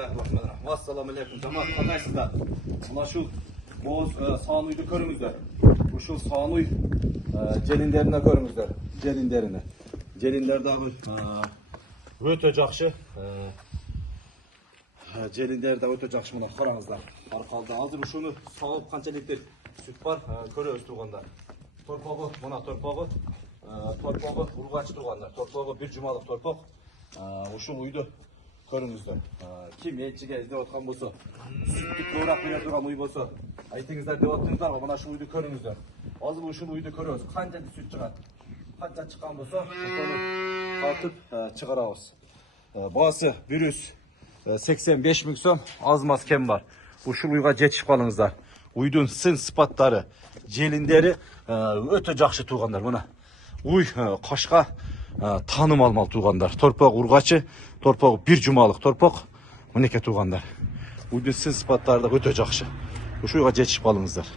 Bismillahirrahmanirrahim. Assalamu alaikum. Cemaat qandaysızlar? Mına şu boz sanuйды көріңіздер. Ушул сануй желиндерине көріңіздер. Желиндердагы өтө жакшы. Желиндерде өтө жакшы, мына караңыздар. Аркалда азыр ушуну сагып канчалык сүт бар көрөбүз тургандар. Торпогу, мына торпогу ургач тургандар. Торпогу бир жумалык торпок. Ушул уйду көрүңүздөр. Ким элчиге издеп аткан болсо, сүттү көбүрөөк бере турган уй болсо, айтыңыздар деп аттыңыздар, мына ушул уйду көрүңүздөр. Азыр ушул уйду көрөбүз. Канча сүт чыгат? Канча чыккан болсо, ошону тартып чыгарабыз. Баасы 185 000 сом, аз маз кем бар. Ушул уйга жетишип калыңыздар. Уйдун сын сыпаттары, желиндери өтө жакшы тургандар. Мына уй кашка танымал тургандар. Торпок ургачы, торпок бир жумалык торпок. Мынеке тургандар. Уйдун сын сыпаттары да өтө жакшы. Ушуга жетишип калыңыздар.